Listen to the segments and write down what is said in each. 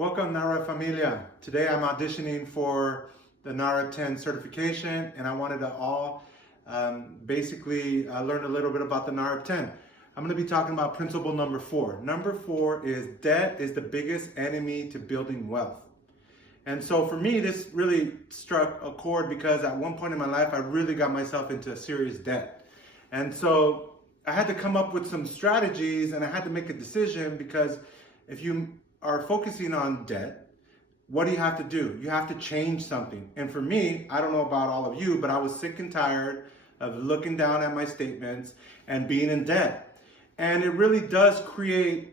Welcome, NAHREP Familia. Today I'm auditioning for the NAHREP 10 certification, and I wanted to all basically learn a little bit about the NAHREP 10. I'm going to be talking about principle number 4. Number 4 is debt is the biggest enemy to building wealth. And so for me, this really struck a chord because at one point in my life, I really got myself into serious debt. And so I had to come up with some strategies, and I had to make a decision, because if you are focusing on debt, what do you have to do? You have to change something. And for me, I don't know about all of you, but I was sick and tired of looking down at my statements and being in debt. And it really does create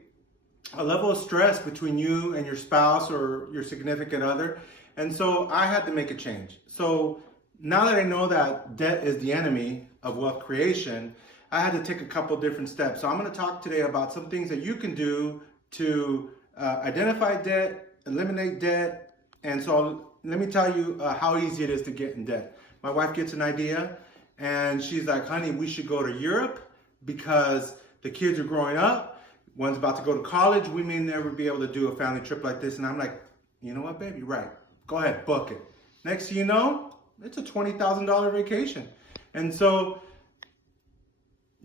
a level of stress between you and your spouse or your significant other. And so I had to make a change. So now that I know that debt is the enemy of wealth creation, I had to take a couple different steps. So I'm going to talk today about some things that you can do to identify debt, eliminate debt. And so let me tell you how easy it is to get in debt. My wife gets an idea and she's like, honey, we should go to Europe because the kids are growing up. One's about to go to college. We may never be able to do a family trip like this. And I'm like, you know what, baby? Right. Go ahead, book it. Next thing you know, it's a $20,000 vacation. And so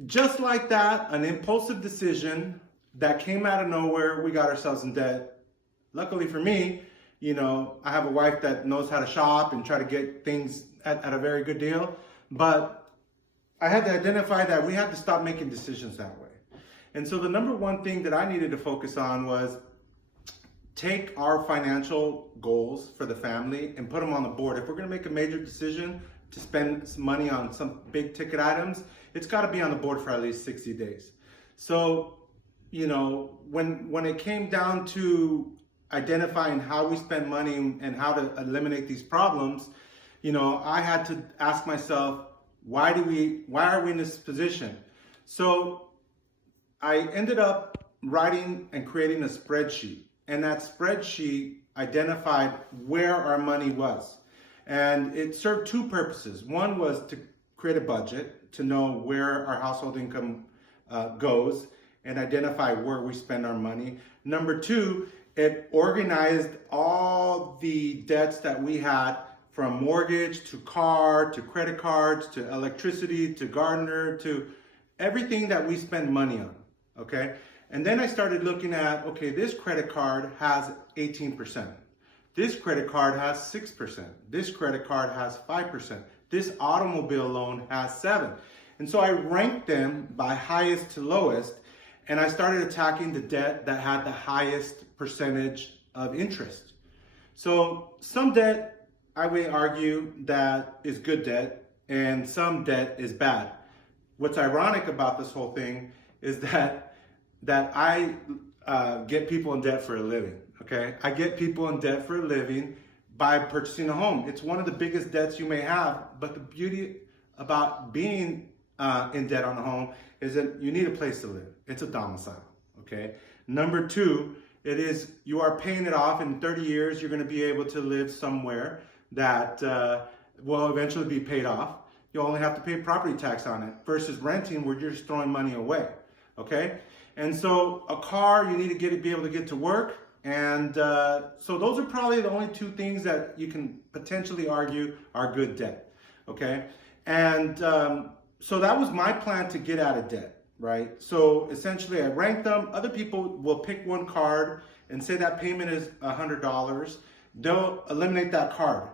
just like that, an impulsive decision that came out of nowhere, we got ourselves in debt. Luckily for me, I have a wife that knows how to shop and try to get things at a very good deal. But I had to identify that we had to stop making decisions that way. And so the number one thing that I needed to focus on was take our financial goals for the family and put them on the board. If we're going to make a major decision to spend some money on some big ticket items, it's got to be on the board for at least 60 days. So when it came down to identifying how we spend money and how to eliminate these problems, I had to ask myself, why are we in this position? So I ended up writing and creating a spreadsheet, and that spreadsheet identified where our money was. And it served two purposes. One was to create a budget to know where our household income goes and identify where we spend our money. Number two, it organized all the debts that we had, from mortgage to car to credit cards to electricity to gardener to everything that we spend money on, okay? And then I started looking at, okay, this credit card has 18%. This credit card has 6%. This credit card has 5%. This automobile loan has 7%. And so I ranked them by highest to lowest, and I started attacking the debt that had the highest percentage of interest. So some debt, I would argue, that is good debt, and some debt is bad. What's ironic about this whole thing is that I get people in debt for a living, okay? I get people in debt for a living by purchasing a home. It's one of the biggest debts you may have, but the beauty about being in debt on a home is that you need a place to live. It's a domicile, okay? Number two, it is you are paying it off. In 30 years, you're going to be able to live somewhere that will eventually be paid off. You only have to pay property tax on it versus renting where you're just throwing money away, okay? And so a car, you need to be able to get to work. And so those are probably the only two things that you can potentially argue are good debt, okay? And so that was my plan to get out of debt, right? So essentially I ranked them. Other people will pick one card and say that payment is $100. They'll eliminate that card.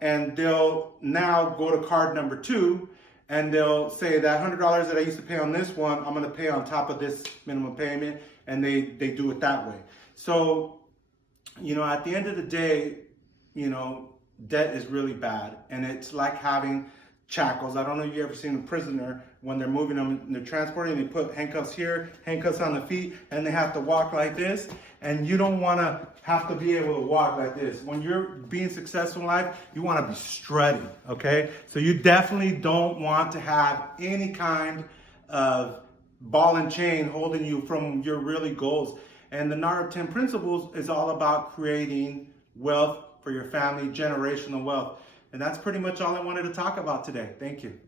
And they'll now go to card number 2, and they'll say that $100 that I used to pay on this one, I'm going to pay on top of this minimum payment, and they do it that way. So, at the end of the day, debt is really bad, and it's like having shackles. I don't know if you've ever seen a prisoner when they're moving them, and they're transporting, they put handcuffs here, handcuffs on the feet, and they have to walk like this. And you don't want to have to be able to walk like this. When you're being successful in life, you want to be strutting, okay? So you definitely don't want to have any kind of ball and chain holding you from your really goals. And the NAHREP 10 principles is all about creating wealth for your family, generational wealth. And that's pretty much all I wanted to talk about today. Thank you.